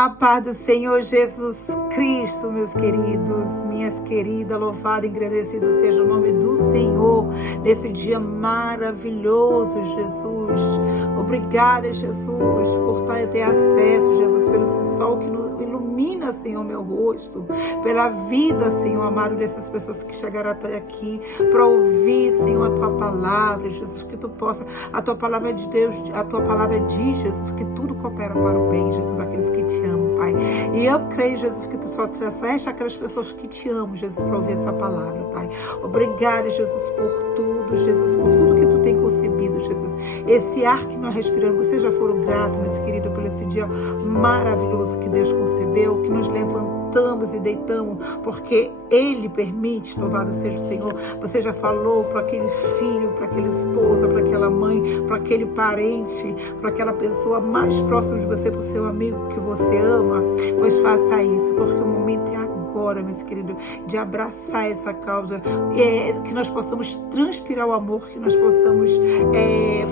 A paz do Senhor Jesus Cristo, meus queridos, minhas queridas, louvado e agradecido seja o nome do Senhor nesse dia maravilhoso, Jesus. Obrigada, Jesus, por ter acesso, Jesus, pelo esse sol que nos ilumina, Senhor, meu rosto, pela vida, Senhor amado, dessas pessoas que chegaram até aqui para ouvir, Senhor, a Tua palavra, Jesus, que Tu possa, a Tua palavra de Deus, a Tua palavra diz, Jesus, que tudo coopera para o bem, Jesus, daqueles que Te amam, Pai. E eu creio, Jesus, que Tu só trouxeste aquelas pessoas que Te amam, Jesus, para ouvir essa palavra, Pai. Obrigada, Jesus, por tudo, Jesus, por tudo que Tu tem concebido, Jesus. Esse ar que nós respiramos, vocês já foram gratos, meus queridos, por esse dia maravilhoso que Deus concebeu, que nos levantamos e deitamos, porque Ele permite, louvado seja o Senhor. Você já falou para aquele filho, para aquela esposa, para aquela mãe, para aquele parente, para aquela pessoa mais próxima de você, para o seu amigo que você ama, pois faça isso, porque o momento é agora, meus queridos, de abraçar essa causa, que nós possamos transpirar o amor, que nós possamos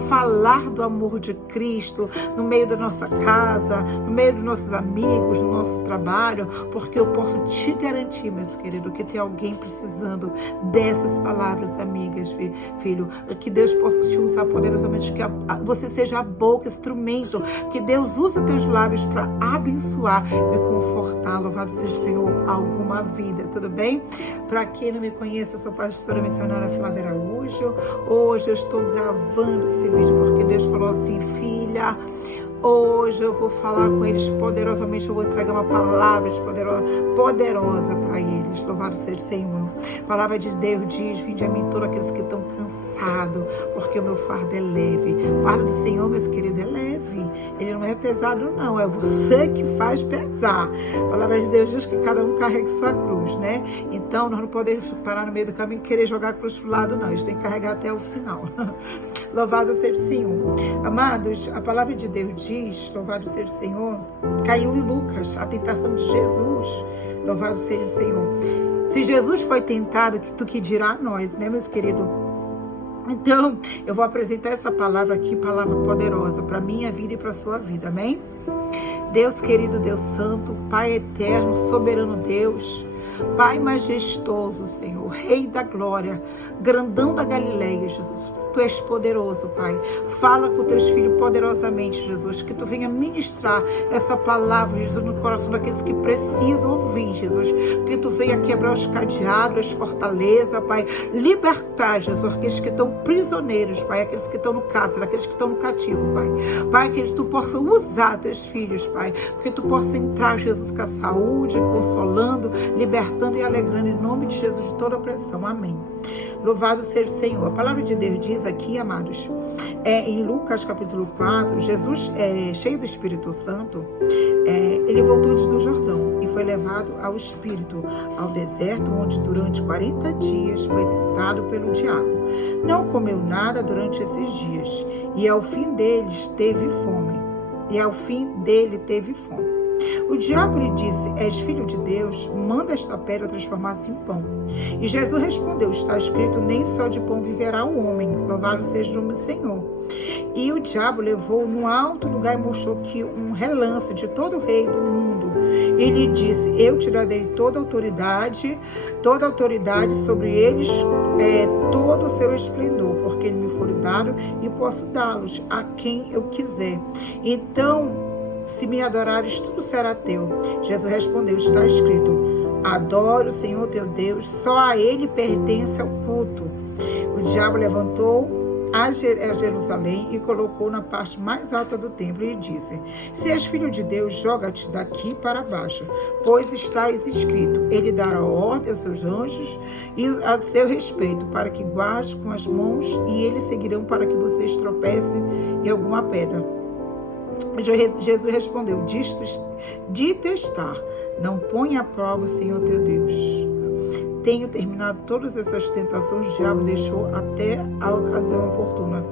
falar do amor de Cristo no meio da nossa casa, no meio dos nossos amigos, no nosso trabalho, porque eu posso te garantir, meus queridos, que tem alguém precisando dessas palavras, amigas, filho, que Deus possa te usar poderosamente, que você seja a boca, instrumento, que Deus use os teus lábios para abençoar e confortar, louvado seja o Senhor, alguma vida, tudo bem? Para quem não me conhece, eu sou pastora missionária Flávia Araújo. Hoje eu estou gravando esse vídeo porque Deus falou assim: filha, hoje eu vou falar com eles poderosamente, eu vou entregar uma palavra poderosa para eles. Louvado seja o Senhor. A palavra de Deus diz: vinde a mim todos aqueles que estão cansados, porque o meu fardo é leve. O fardo do Senhor, meus queridos, é leve. Ele não é pesado, não. É você que faz pesar. A palavra de Deus diz que cada um carregue sua cruz, né? Então, nós não podemos parar no meio do caminho e querer jogar a cruz pro lado, não. A gente tem que carregar até o final. Louvado seja o Senhor. Amados, a palavra de Deus diz, louvado seja o Senhor, caiu em Lucas, a tentação de Jesus. Louvado seja o Senhor. Se Jesus foi tentado, tu que dirá a nós, né, meus queridos? Então, eu vou apresentar essa palavra aqui, palavra poderosa, para a minha vida e para a sua vida, amém? Deus querido, Deus santo, Pai eterno, soberano Deus, Pai majestoso, Senhor, Rei da glória, grandão da Galileia, Jesus. Tu és poderoso, Pai. Fala com teus filhos poderosamente, Jesus. Que tu venha ministrar essa palavra, Jesus, no coração daqueles que precisam ouvir, Jesus. Que tu venha quebrar os cadeados, as fortalezas, Pai. Libertar, Jesus, aqueles que estão prisioneiros, Pai. Aqueles que estão no cárcere, aqueles que estão no cativo, Pai. Pai, que tu possa usar teus filhos, Pai. Que tu possa entrar, Jesus, com a saúde, consolando, libertando e alegrando, em nome de Jesus, de toda opressão. Amém. Louvado seja o Senhor. A palavra de Deus diz aqui, amados, em Lucas capítulo 4, Jesus, cheio do Espírito Santo, ele voltou do Jordão e foi levado ao Espírito, ao deserto, onde durante 40 dias foi tentado pelo diabo. Não comeu nada durante esses dias e ao fim deles teve fome. O diabo lhe disse: és filho de Deus, manda esta pedra transformar-se em pão. E Jesus respondeu: está escrito, nem só de pão viverá o homem, louvado seja o nome do Senhor. E o diabo levou-o num alto lugar e mostrou que um relance de todo o rei do mundo. E lhe disse: eu te darei toda a autoridade sobre eles, todo o seu esplendor, porque ele me foi dado e posso dá-los a quem eu quiser. Então, se me adorares, tudo será teu. Jesus respondeu: está escrito, adora o Senhor teu Deus, só a ele pertence ao culto. O diabo levantou a Jerusalém e colocou na parte mais alta do templo e disse: se és filho de Deus, joga-te daqui para baixo, pois está escrito, ele dará ordem aos seus anjos e a seu respeito, para que guarde com as mãos, e eles seguirão para que vocês tropecem em alguma pedra. Jesus respondeu: dito está, não ponha à prova o Senhor teu Deus. Tenho terminado todas essas tentações, o diabo deixou até a ocasião oportuna.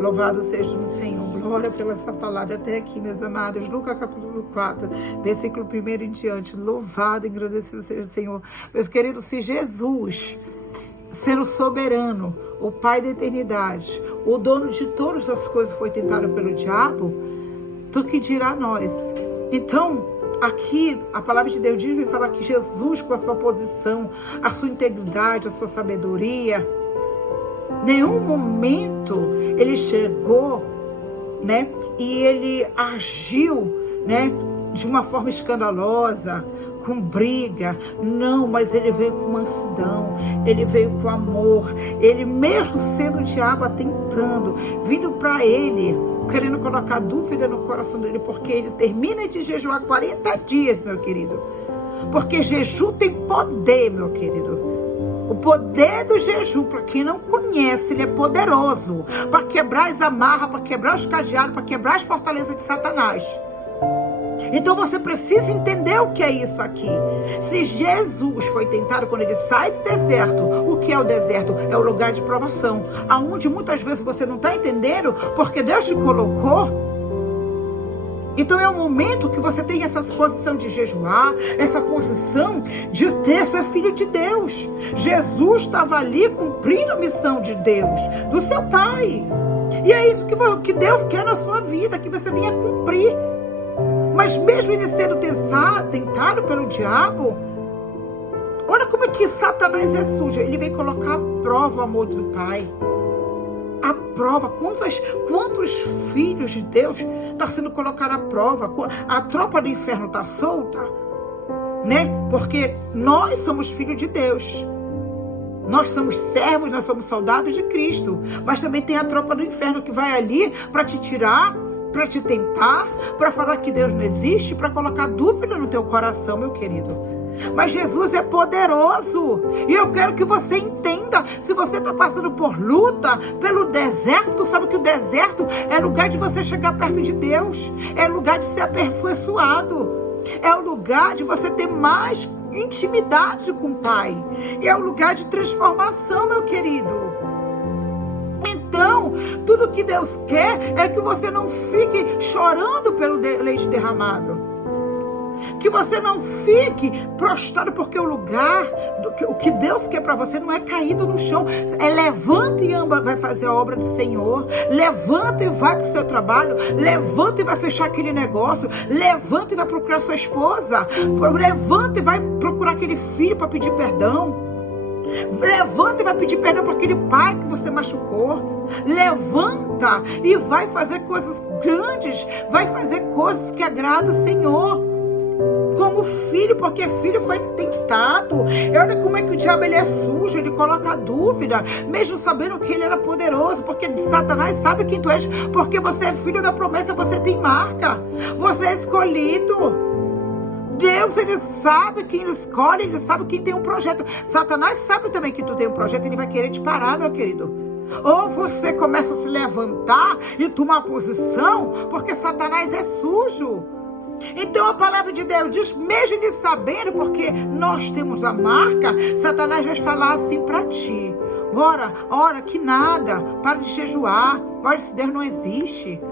Louvado seja o Senhor. Glória pela essa palavra até aqui, meus amados. Lucas capítulo 4, versículo 1 em diante. Louvado e agradecido seja o Senhor. Meus queridos, se Jesus, sendo soberano, o Pai da eternidade, o dono de todas as coisas, foi tentado pelo diabo, tu que dirá a nós. Então, aqui a palavra de Deus diz, me fala que Jesus, com a sua posição, a sua integridade, a sua sabedoria, nenhum momento ele chegou, né, e ele agiu, né, de uma forma escandalosa, com briga. Não, mas ele veio com mansidão, ele veio com amor. Ele, mesmo sendo o diabo tentando, vindo para ele, querendo colocar dúvida no coração dele, porque ele termina de jejuar 40 dias, meu querido. Porque jejum tem poder, meu querido. O poder do jejum, para quem não conhece, ele é poderoso para quebrar as amarras, para quebrar os cadeados, para quebrar as fortalezas de Satanás. Então você precisa entender o que é isso aqui. Se Jesus foi tentado quando ele sai do deserto, o que é o deserto? É o lugar de provação, aonde muitas vezes você não está entendendo, porque Deus te colocou. Então é o momento que você tem essa posição de jejuar, essa posição de ter ser filho de Deus. Jesus estava ali cumprindo a missão de Deus, do seu Pai. E é isso que Deus quer na sua vida, que você venha cumprir. Mas mesmo ele sendo tentado pelo diabo, olha como é que Satanás é sujo. Ele vem colocar à prova o amor do Pai. A prova. Quantos filhos de Deus estão sendo colocados à prova? A tropa do inferno está solta, né? Porque nós somos filhos de Deus. Nós somos servos, nós somos soldados de Cristo. Mas também tem a tropa do inferno que vai ali para te tirar, para te tentar, para falar que Deus não existe, para colocar dúvida no teu coração, meu querido. Mas Jesus é poderoso. E eu quero que você entenda. Se você está passando por luta, pelo deserto, sabe que o deserto é lugar de você chegar perto de Deus. É lugar de ser aperfeiçoado. É o lugar de você ter mais intimidade com o Pai. É o lugar de transformação, meu querido. Então, tudo que Deus quer é que você não fique chorando pelo leite derramado. Que você não fique prostrado, porque o lugar, o que Deus quer para você não é caído no chão. É levanta e vai fazer a obra do Senhor. Levanta e vai para o seu trabalho. Levanta e vai fechar aquele negócio. Levanta e vai procurar sua esposa. Levanta e vai procurar aquele filho para pedir perdão. Levanta e vai pedir perdão para aquele pai que você machucou. Levanta e vai fazer coisas grandes. Vai fazer coisas que agradam o Senhor. Como filho, porque filho foi tentado. E olha como é que o diabo ele é sujo. Ele coloca dúvida, mesmo sabendo que ele era poderoso. Porque Satanás sabe quem tu és. Porque você é filho da promessa, você tem marca. Você é escolhido. Deus, ele sabe quem escolhe, ele sabe quem tem um projeto. Satanás sabe também que tu tem um projeto, ele vai querer te parar, meu querido. Ou você começa a se levantar e tomar posição, porque Satanás é sujo. Então a palavra de Deus diz, mesmo ele sabendo, porque nós temos a marca, Satanás vai falar assim para ti: ora que nada, para de jejuar, olha, esse Deus não existe.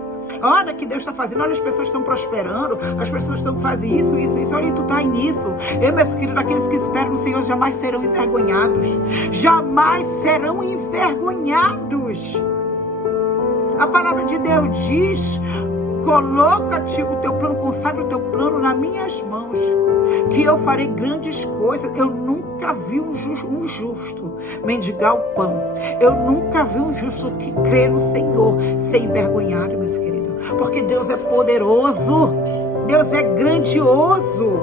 Olha o que Deus está fazendo, olha, as pessoas estão prosperando, as pessoas estão fazendo isso, olha, tu está nisso. Meus queridos, aqueles que esperam no Senhor jamais serão envergonhados. Jamais serão envergonhados. A palavra de Deus diz: coloca-te o teu plano, consagra o teu plano nas minhas mãos, que eu farei grandes coisas. Eu nunca vi um justo mendigar o pão. Eu nunca vi um justo que crê no Senhor ser envergonhado, meus queridos. Porque Deus é poderoso, Deus é grandioso.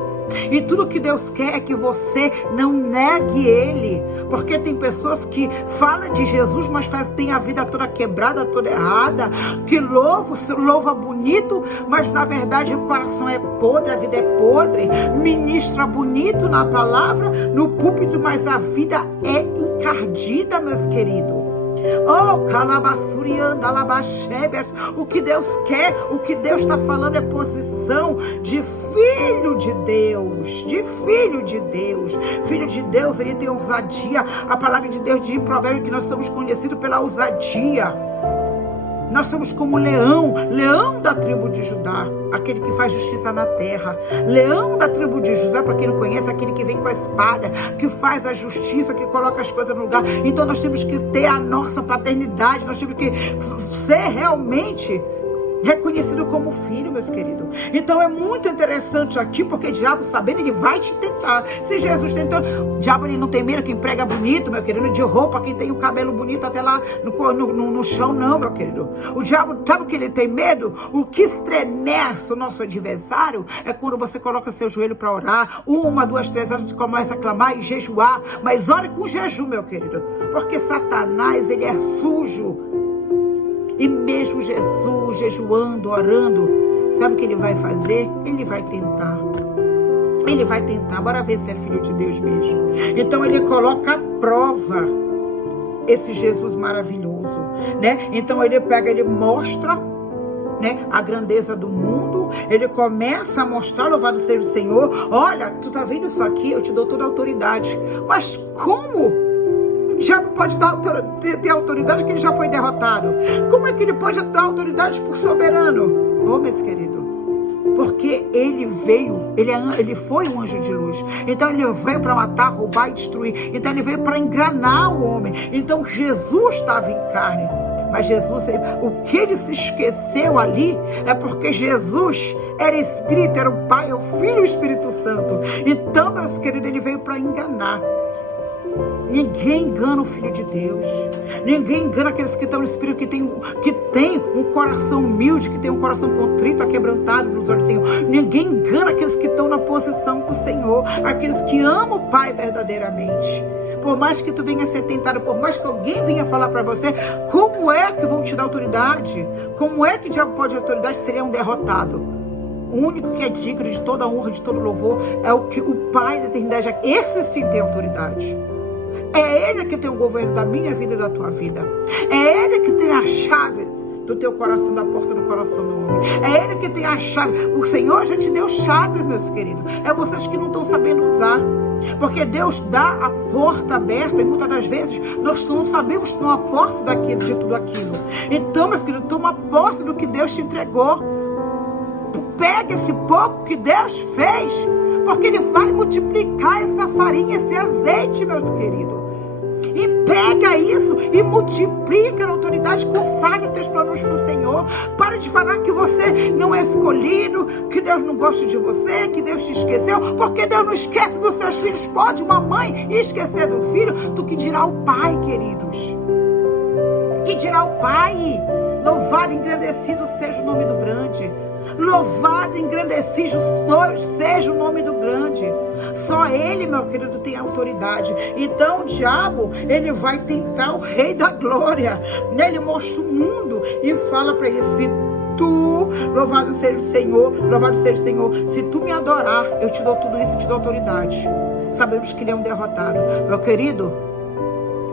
E tudo que Deus quer é que você não negue Ele. Porque tem pessoas que falam de Jesus, mas tem a vida toda quebrada, toda errada. Que louva bonito, mas na verdade o coração é podre, a vida é podre. Ministra bonito na palavra, no púlpito, mas a vida é encardida, meus queridos. Oh, calabaçurianda, alabachébers. O que Deus quer, o que Deus está falando é posição de filho de Deus. De filho de Deus. Filho de Deus, ele tem ousadia. A palavra de Deus diz em Provérbios que nós somos conhecidos pela ousadia. Nós somos como leão da tribo de Judá, aquele que faz justiça na terra. Leão da tribo de Judá, para quem não conhece, aquele que vem com a espada, que faz a justiça, que coloca as coisas no lugar. Então nós temos que ter a nossa paternidade, nós temos que ser realmente reconhecido como filho, meus queridos. Então é muito interessante aqui, porque o diabo, sabendo, ele vai te tentar. Se Jesus tentou, o diabo, ele não tem medo quem prega bonito, meu querido, de roupa, quem tem o cabelo bonito até lá no chão, não, meu querido. O diabo, sabe o que ele tem medo? O que estremece o nosso adversário é quando você coloca seu joelho para orar, 1, 2, 3 horas, você começa a clamar e jejuar, mas ore com jejum, meu querido, porque Satanás, ele é sujo. E mesmo Jesus jejuando, orando, sabe o que ele vai fazer? Ele vai tentar. Ele vai tentar. Bora ver se é filho de Deus mesmo. Então ele coloca à prova esse Jesus maravilhoso, né? Então ele pega, ele mostra, né, a grandeza do mundo. Ele começa a mostrar, louvado seja o Senhor. Olha, tu tá vendo isso aqui? Eu te dou toda a autoridade. Mas como? O diabo pode ter autoridade que ele já foi derrotado. Como é que ele pode dar autoridade por soberano? Oh, meus queridos, porque ele veio, ele foi um anjo de luz. Então ele veio para matar, roubar e destruir. Então ele veio para enganar o homem. Então Jesus estava em carne. Mas Jesus, o que ele se esqueceu ali é porque Jesus era Espírito, era o Pai, o Filho e o Espírito Santo. Então, meus queridos, ele veio para enganar. Ninguém engana o Filho de Deus. Ninguém engana aqueles que estão no Espírito, que tem um coração humilde, que tem um coração contrito, aquebrantado nos olhos do Senhor. Ninguém engana aqueles que estão na posição com o Senhor, aqueles que amam o Pai verdadeiramente. Por mais que tu venha ser tentado, por mais que alguém venha falar para você, como é que vão te dar autoridade? Como é que o diabo pode dar autoridade se ele é um derrotado? O único que é digno de toda honra, de todo louvor, é o que o Pai da eternidade. Esse sim tem autoridade. É Ele que tem o governo da minha vida e da tua vida. É Ele que tem a chave do teu coração, da porta do coração do homem. É Ele que tem a chave. O Senhor já te deu chave, meus queridos. É vocês que não estão sabendo usar. Porque Deus dá a porta aberta e muitas das vezes nós não sabemos tomar posse daquilo, de tudo aquilo. Então, meus queridos, toma posse do que Deus te entregou. Pega esse pouco que Deus fez, porque Ele vai multiplicar essa farinha, esse azeite, meus queridos. E pega isso e multiplica na autoridade, consagre os teus planos para o Senhor. Para de falar que você não é escolhido, que Deus não gosta de você, que Deus te esqueceu, porque Deus não esquece dos seus filhos. Pode uma mãe esquecer do filho, do que dirá o pai, queridos. Que dirá o pai? Louvado e engrandecido seja o nome do grande. Louvado e engrandecido seja o nome do grande. Só Ele, meu querido, tem autoridade. Então o diabo, ele vai tentar o Rei da Glória. Ele mostra o mundo e fala para ele: se tu, louvado seja o Senhor, louvado seja o Senhor, se tu me adorar, eu te dou tudo isso, eu te dou autoridade. Sabemos que ele é um derrotado. Meu querido,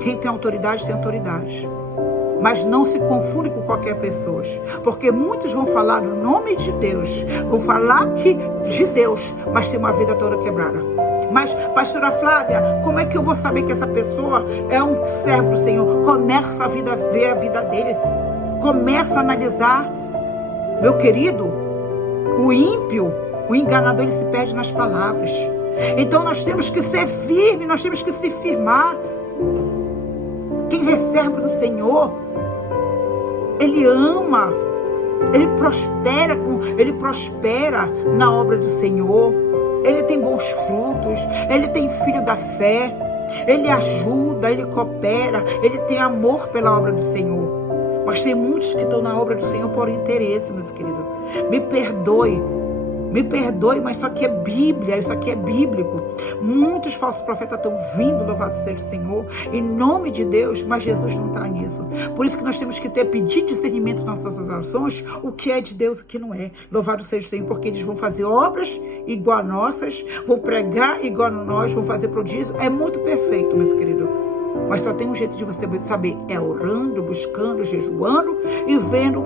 quem tem autoridade, tem autoridade. Mas não se confunde com qualquer pessoa, porque muitos vão falar no nome de Deus, vão falar que de Deus, mas tem uma vida toda quebrada. Mas, pastora Flávia, como é que eu vou saber que essa pessoa é um servo do Senhor? Começa a ver a vida dele, começa a analisar. Meu querido, o ímpio, o enganador, ele se perde nas palavras. Então nós temos que ser firmes, nós temos que se firmar. Quem recebe do Senhor, ele ama, ele prospera na obra do Senhor, ele tem bons frutos, ele tem filho da fé, ele ajuda, ele coopera, ele tem amor pela obra do Senhor. Mas tem muitos que estão na obra do Senhor por interesse, meus queridos. Me perdoe, mas isso aqui é Bíblia, isso aqui é bíblico. Muitos falsos profetas estão vindo, louvado seja o Senhor, em nome de Deus, mas Jesus não está nisso. Por isso que nós temos que pedir discernimento nas nossas orações, o que é de Deus e o que não é. Louvado seja o Senhor, porque eles vão fazer obras igual a nossas, vão pregar igual a nós, vão fazer prodígio. É muito perfeito, meus queridos. Mas só tem um jeito de você saber, é orando, buscando, jejuando e vendo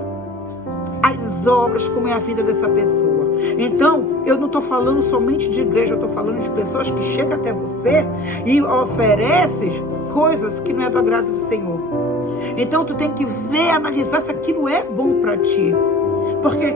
as obras, como é a vida dessa pessoa. Então, eu não estou falando somente de igreja, eu estou falando de pessoas que chegam até você e oferecem coisas que não é do agrado do Senhor. Então, tu tem que ver, analisar se aquilo é bom para ti. Porque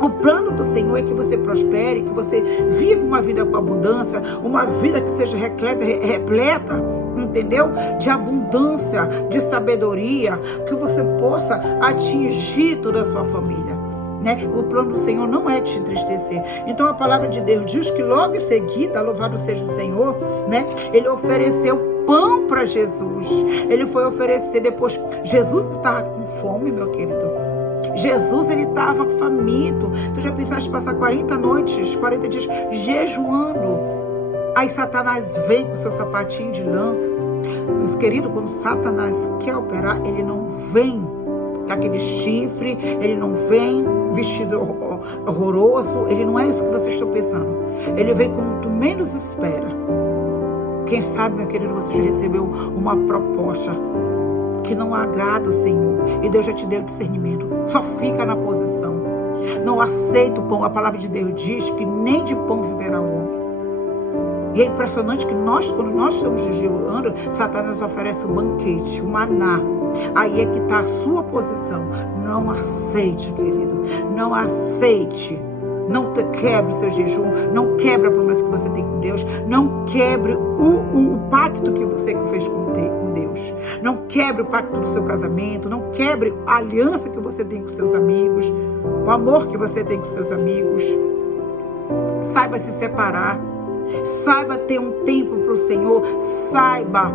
O plano do Senhor é que você prospere, que você viva uma vida com abundância, uma vida que seja repleta, entendeu? De abundância, de sabedoria, que você possa atingir toda a sua família. Né? O plano do Senhor não é te entristecer. Então a palavra de Deus diz que logo em seguida, louvado seja o Senhor, né? Ele ofereceu pão para Jesus. Ele foi oferecer depois. Jesus estava com fome, meu querido. Jesus, ele estava faminto. Tu já pensaste passar 40 noites, 40 dias jejuando? Aí Satanás vem com seu sapatinho de lã. Meus queridos, quando Satanás quer operar, ele não vem com aquele chifre, ele não vem vestido horroroso, ele não é isso que vocês estão pensando. Ele vem como tu menos espera. Quem sabe, meu querido, você já recebeu uma proposta que não agrada o Senhor, e Deus já te deu discernimento. Só fica na posição. Não aceita o pão. A palavra de Deus diz que nem de pão viverá o homem. E é impressionante que quando nós estamos jejuando, Satanás oferece um banquete, um maná. Aí é que está a sua posição. Não aceite, querido. Não aceite. Não quebre o seu jejum, não quebre a promessa que você tem com Deus, não quebre o pacto que você fez com Deus, não quebre o pacto do seu casamento, não quebre a aliança que você tem com seus amigos, o amor que você tem com seus amigos. Saiba se separar, saiba ter um tempo para o Senhor, saiba.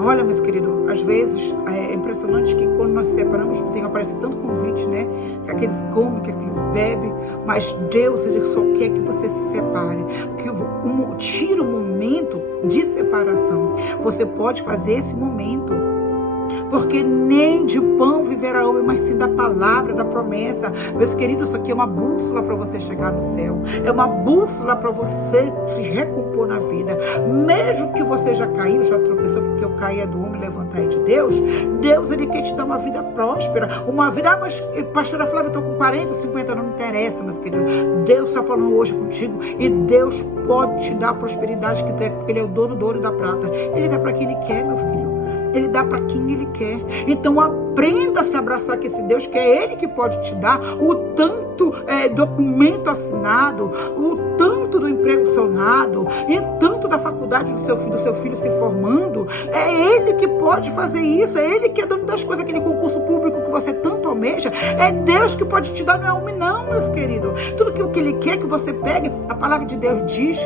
Olha, meus queridos, às vezes é impressionante que quando nós separamos do Senhor, aparece tanto convite, né? Que aqueles comem, que aqueles bebem, mas Deus, ele só quer que você se separe, que tire o momento de separação. Você pode fazer esse momento, porque nem de pão viverá o homem, mas sim da palavra, da promessa. Meus queridos, isso aqui é uma bússola para você chegar no céu, é uma bússola para você se recompor na vida. Mesmo que você já caiu, já tropeçou, porque o cair é do homem, levantar é de Deus. Deus, ele quer te dar uma vida próspera, uma vida. Mas pastora Flávia, eu estou com 40, 50 anos, não interessa, meus queridos. Deus está falando hoje contigo, e Deus pode te dar a prosperidade que tu é, porque ele é o dono do ouro e da prata. Ele dá para quem ele quer, meu filho. Ele dá para quem ele quer. Então aprenda a se abraçar com esse Deus, que é ele que pode te dar o tanto documento assinado, o tanto do emprego sonado, e tanto da faculdade do seu filho se formando. É ele que pode fazer isso, é ele que é dono das coisas, aquele concurso público que você tanto almeja. É Deus que pode te dar, não é homem não, meus queridos. Tudo que o que ele quer que você pegue, a palavra de Deus diz,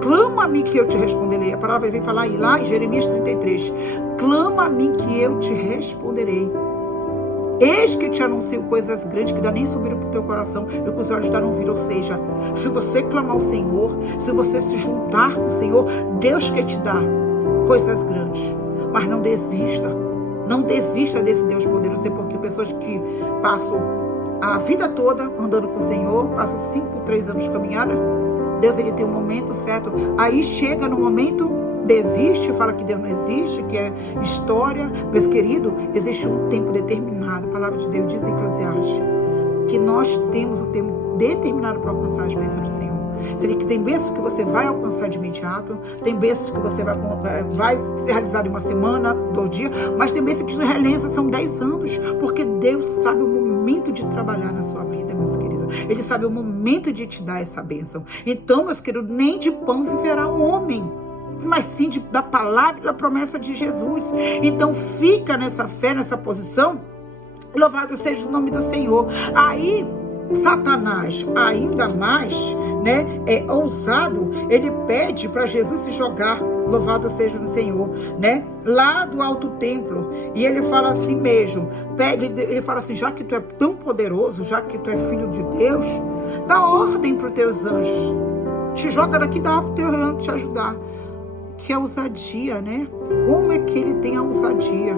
clama a mim que eu te responderei. A palavra vem falar lá em Jeremias 33, clama a mim que eu te responderei. Eis que te anuncio coisas grandes que ainda nem subiram para o teu coração e que os olhos ainda não viram. Ou seja, se você clamar ao Senhor, se você se juntar com o Senhor, Deus quer te dar coisas grandes. Mas não desista. Não desista desse Deus poderoso, porque pessoas que passam a vida toda andando com o Senhor, passam 5, 3 anos de caminhada, Deus, ele tem um momento certo. Aí chega no momento, desiste, fala que Deus não existe, que é história. Meus queridos, existe um tempo determinado. A palavra de Deus diz em Eclesiastes que nós temos um tempo determinado para alcançar as bênçãos do Senhor. Tem bênçãos que você vai alcançar de imediato, tem bênçãos que você vai ser realizado em uma semana, 2 dias, mas tem bênçãos que realizam são 10 anos, porque Deus sabe o momento de trabalhar na sua vida, meus queridos. Ele sabe o momento de te dar essa bênção. Então, meus queridos, nem de pão viverá um homem, mas sim da palavra e da promessa de Jesus. Então fica nessa fé, nessa posição. Louvado seja o nome do Senhor. Aí Satanás, ainda mais, né, ousado, ele pede para Jesus se jogar, louvado seja o Senhor, né, lá do alto templo. E ele fala assim mesmo, ele fala assim: já que tu é tão poderoso, já que tu é filho de Deus, dá ordem para os teus anjos, te joga daqui, dá para os teus anjos te ajudar. Que é ousadia, né? Como é que ele tem a ousadia?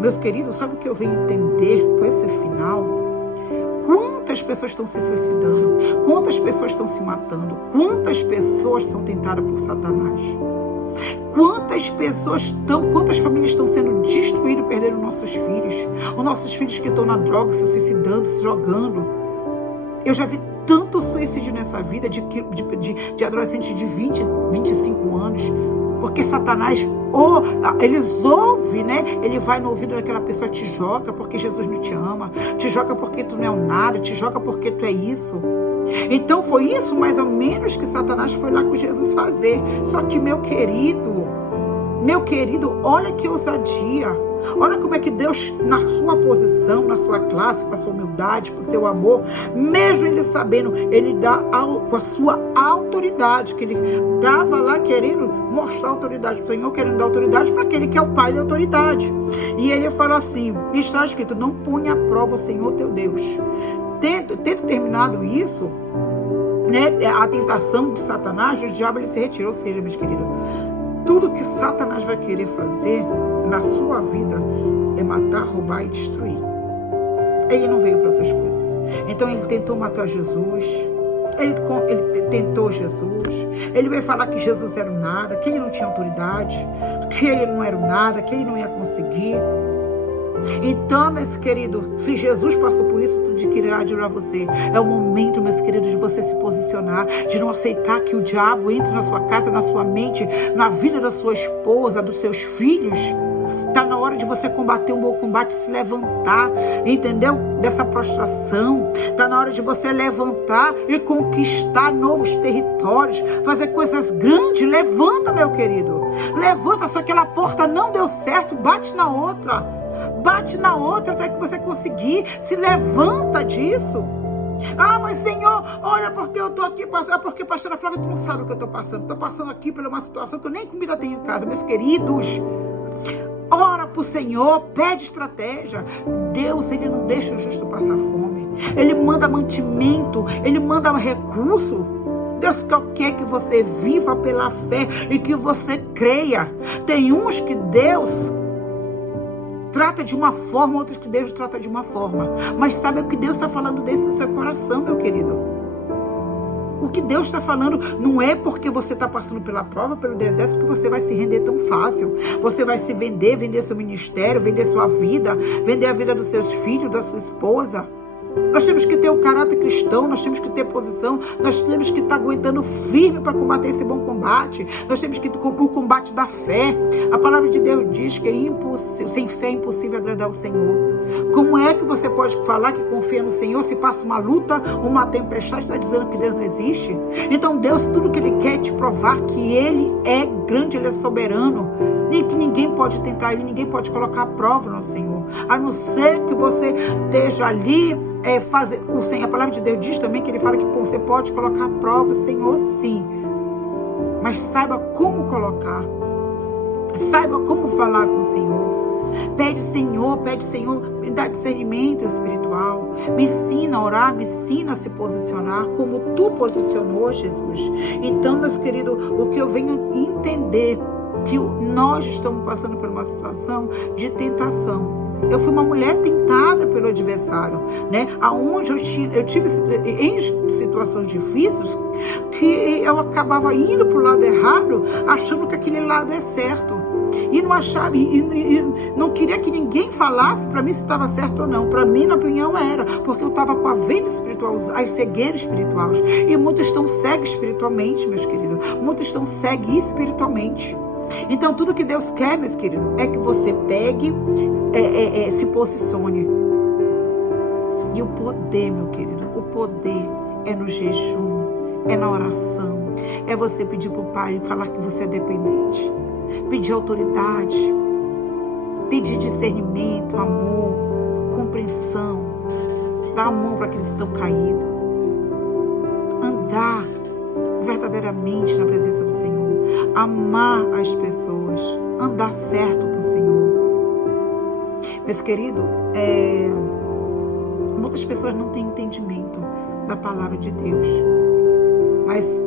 Meus queridos, sabe o que eu venho entender com esse final? Quantas pessoas estão se suicidando? Quantas pessoas estão se matando? Quantas pessoas são tentadas por Satanás? Quantas famílias estão sendo destruídas e perdendo nossos filhos? Os nossos filhos que estão na droga, se suicidando, se jogando. Eu já vi tanto suicídio nessa vida de adolescentes de 20, 25 anos. Porque Satanás, eles ouvem, né? Ele vai no ouvido daquela pessoa, te joga porque Jesus não te ama, te joga porque tu não é um nada, te joga porque tu é isso. Então foi isso mais ou menos que Satanás foi lá com Jesus fazer. Só que meu querido, olha que ousadia. Olha como é que Deus, na sua posição, na sua classe, com a sua humildade, com o seu amor, mesmo ele sabendo, ele dá com a sua autoridade, que ele estava lá querendo mostrar autoridade. O Senhor querendo dar autoridade para aquele que é o Pai da autoridade. E ele fala assim, está escrito, não ponha à prova o Senhor teu Deus. Tendo terminado isso, né, a tentação de Satanás, o diabo ele se retirou. Ou seja, meus queridos, tudo que Satanás vai querer fazer na sua vida é matar, roubar e destruir. Ele não veio para outras coisas. Então ele tentou matar Jesus, ele tentou Jesus, ele veio falar que Jesus era um nada, que ele não tinha autoridade, que ele não era um nada, que ele não ia conseguir. Então, meus queridos, se Jesus passou por isso, tudo de que irá durar você. É o momento, meus queridos, de você se posicionar, de não aceitar que o diabo entre na sua casa, na sua mente, na vida da sua esposa, dos seus filhos. Está na hora de você combater um bom combate, se levantar, entendeu? Dessa prostração. Está na hora de você levantar e conquistar novos territórios, fazer coisas grandes. Levanta, meu querido. Levanta, se aquela porta não deu certo, bate na outra. Bate na outra até que você conseguir. Se levanta disso. Ah, mas Senhor, olha porque eu estou aqui passando. Porque, pastora Flávia, tu não sabe o que eu estou passando. Estou passando aqui por uma situação que eu nem comida tenho em casa. Meus queridos, ora para o Senhor, pede estratégia. Deus, ele não deixa o justo passar fome. Ele manda mantimento, ele manda recurso. Deus quer que você viva pela fé e que você creia. Tem uns que Deus trata de uma forma, outros que Deus trata de uma forma. Mas sabe o que Deus está falando dentro do seu coração, meu querido? O que Deus está falando não é porque você está passando pela prova, pelo deserto, que você vai se render tão fácil. Você vai se vender seu ministério, vender sua vida, vender a vida dos seus filhos, da sua esposa. Nós temos que ter o caráter cristão, nós temos que ter posição, nós temos que estar aguentando firme para combater esse bom combate. Nós temos que ter o combate da fé. A palavra de Deus diz que é impossível, sem fé é impossível agradar o Senhor. Como é que você pode falar que confia no Senhor se passa uma luta, uma tempestade, está dizendo que Deus não existe? Então Deus, tudo que Ele quer é te provar que Ele é grande, Ele é soberano, e que ninguém pode tentar Ele, ninguém pode colocar a prova no Senhor, a não ser que você esteja ali fazer o Senhor. A palavra de Deus diz também que Ele fala que você pode colocar a prova, Senhor, sim, mas saiba como colocar, saiba como falar com o Senhor. Pede, Senhor, me dá discernimento espiritual, me ensina a orar, me ensina a se posicionar como Tu posicionou, Jesus. Então, meus queridos, o que eu venho entender, que nós estamos passando por uma situação de tentação. Eu fui uma mulher tentada pelo adversário, né? Aonde eu tive em situações difíceis que eu acabava indo para o lado errado, achando que aquele lado é certo. E não achava, e não queria que ninguém falasse para mim se estava certo ou não. Para mim, na opinião, era, porque eu estava com a venda espiritual, as cegueiras espirituais. E muitos estão cegos espiritualmente, meus queridos. Muitos estão cegos espiritualmente. Então, tudo que Deus quer, meus queridos, é que você pegue, se posicione. E o poder, meu querido, o poder é no jejum, é na oração, é você pedir para o Pai e falar que você é dependente. Pedir autoridade, pedir discernimento, amor, compreensão, dar a mão para aqueles que estão caídos, andar verdadeiramente na presença do Senhor, amar as pessoas, andar certo com o Senhor. Meus queridos, muitas pessoas não têm entendimento da palavra de Deus, mas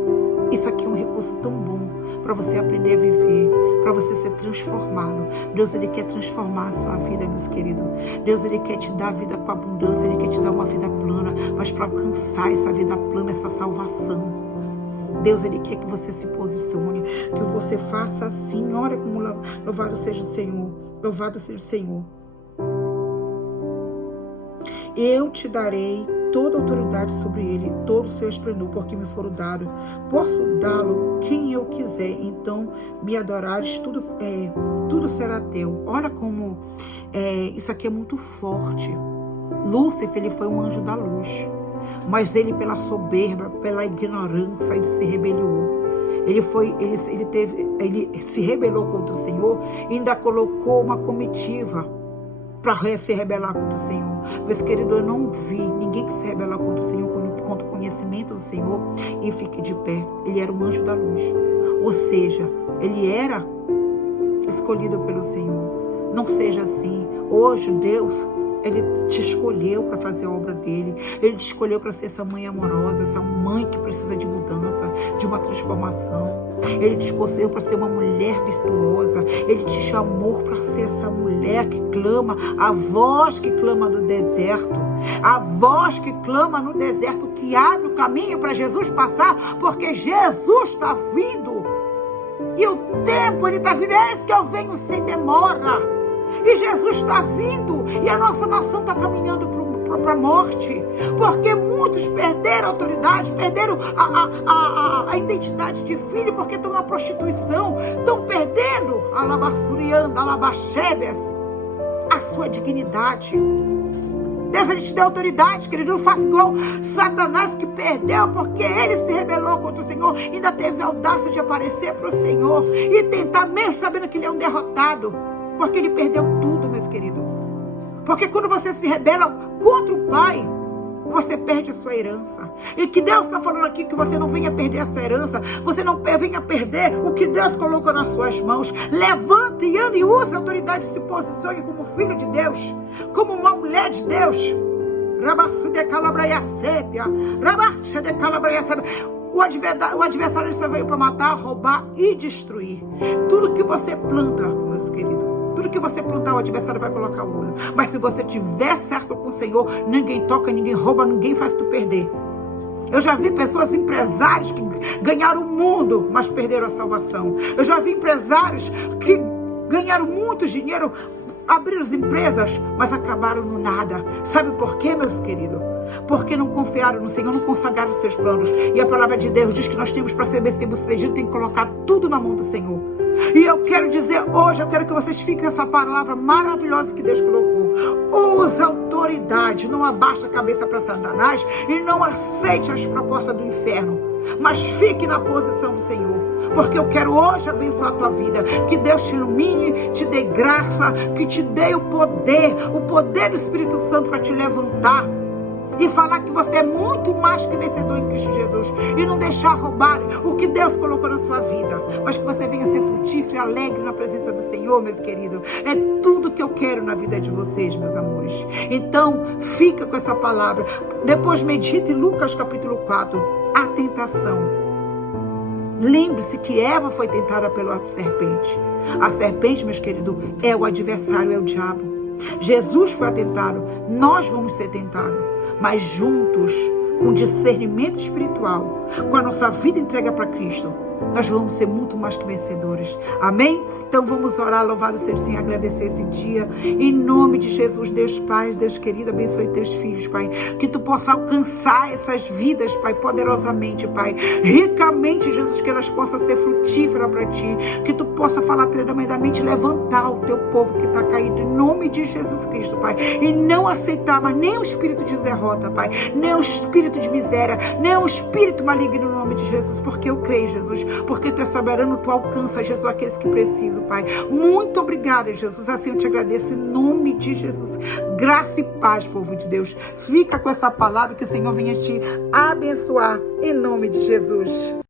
isso aqui é um recurso tão bom para você aprender a viver, para você ser transformado. Deus, Ele quer transformar a sua vida, meus queridos. Deus, Ele quer te dar vida com abundância, Ele quer te dar uma vida plana, mas para alcançar essa vida plana, essa salvação, Deus, Ele quer que você se posicione, que você faça assim. Olha como louvado seja o Senhor, louvado seja o Senhor. Eu te darei toda a autoridade sobre ele, todo o seu esplendor, porque me foram dados. Posso dá-lo quem eu quiser, então me adorares, tudo será teu. Olha como isso aqui é muito forte. Lúcifer, ele foi um anjo da luz, mas ele, pela soberba, pela ignorância, ele se rebelou. Ele se rebelou contra o Senhor e ainda colocou uma comitiva para se rebelar contra o Senhor. Meus queridos, eu não vi ninguém que se rebelar contra o Senhor, contra o conhecimento do Senhor e fique de pé. Ele era um anjo da luz, ou seja, ele era escolhido pelo Senhor. Não seja assim. Hoje Deus, ele te escolheu para fazer a obra dele. Ele te escolheu para ser essa mãe amorosa, essa mãe que precisa de mudança, de uma transformação. Ele te escolheu para ser uma mulher virtuosa. Ele te chamou para ser essa mulher que clama, a voz que clama no deserto. A voz que clama no deserto, que abre o caminho para Jesus passar, porque Jesus está vindo. E o tempo, ele está vindo. É isso que eu venho sem demora. E Jesus está vindo, e a nossa nação está caminhando para a morte, porque muitos perderam a autoridade, perderam a identidade de filho, porque estão na prostituição, estão perdendo a sua dignidade. Deus, ele te deu autoridade, querido. Não faça igual Satanás, que perdeu porque ele se rebelou contra o Senhor, ainda teve a audácia de aparecer para o Senhor e tentar, mesmo sabendo que ele é um derrotado, porque ele perdeu tudo, meus queridos. Porque quando você se rebela contra o Pai, você perde a sua herança. E que Deus está falando aqui, que você não venha perder a sua herança, você não venha perder o que Deus colocou nas suas mãos. Levante e ande e use a autoridade, se posicione como filho de Deus, como uma mulher de Deus. O adversário só veio para matar, roubar e destruir. Tudo que você planta, meus queridos, tudo que você plantar, o adversário vai colocar o olho. Mas se você tiver certo com o Senhor, ninguém toca, ninguém rouba, ninguém faz tu perder. Eu já vi pessoas, empresários, que ganharam o mundo, mas perderam a salvação. Eu já vi empresários que ganharam muito dinheiro, abriram as empresas, mas acabaram no nada. Sabe por quê, meus queridos? Porque não confiaram no Senhor, não consagraram os seus planos. E a palavra de Deus diz que nós temos para ser bem-sucedidos, tem que colocar tudo na mão do Senhor. E eu quero dizer hoje, eu quero que vocês fiquem com essa palavra maravilhosa que Deus colocou. Use a autoridade, não abaixe a cabeça para Satanás e não aceite as propostas do inferno, mas fique na posição do Senhor, porque eu quero hoje abençoar a tua vida. Que Deus te ilumine, te dê graça, que te dê o poder do Espírito Santo para te levantar e falar que você é muito mais que vencedor em Cristo Jesus, e não deixar roubar o que Deus colocou na sua vida, mas que você venha ser frutífero e alegre na presença do Senhor, meus queridos. É tudo que eu quero na vida de vocês, meus amores. Então, fica com essa palavra. Depois medite em Lucas capítulo 4, a tentação. Lembre-se que Eva foi tentada pela serpente. A serpente, meus queridos, é o adversário, é o diabo. Jesus foi tentado, nós vamos ser tentados, mas juntos, com discernimento espiritual, com a nossa vida entregue para Cristo, nós vamos ser muito mais que vencedores. Amém? Então vamos orar, louvado seja o Senhor, agradecer esse dia. Em nome de Jesus, Deus Pai, Deus querido, abençoe teus filhos, Pai. Que tu possa alcançar essas vidas, Pai, poderosamente, Pai. Ricamente, Jesus, que elas possam ser frutíferas para ti. Que tu possa falar tremendamente, levantar o teu povo que está caído, em nome de Jesus Cristo, Pai. E não aceitar mais nem o espírito de derrota, Pai, nem o espírito de miséria, nem o espírito maligno, no nome de Jesus. Porque eu creio, Jesus, porque tu és soberano, tu alcança, Jesus, aqueles que precisam, Pai. Muito obrigada, Jesus. Assim eu te agradeço em nome de Jesus. Graça e paz, povo de Deus. Fica com essa palavra, que o Senhor venha te abençoar em nome de Jesus.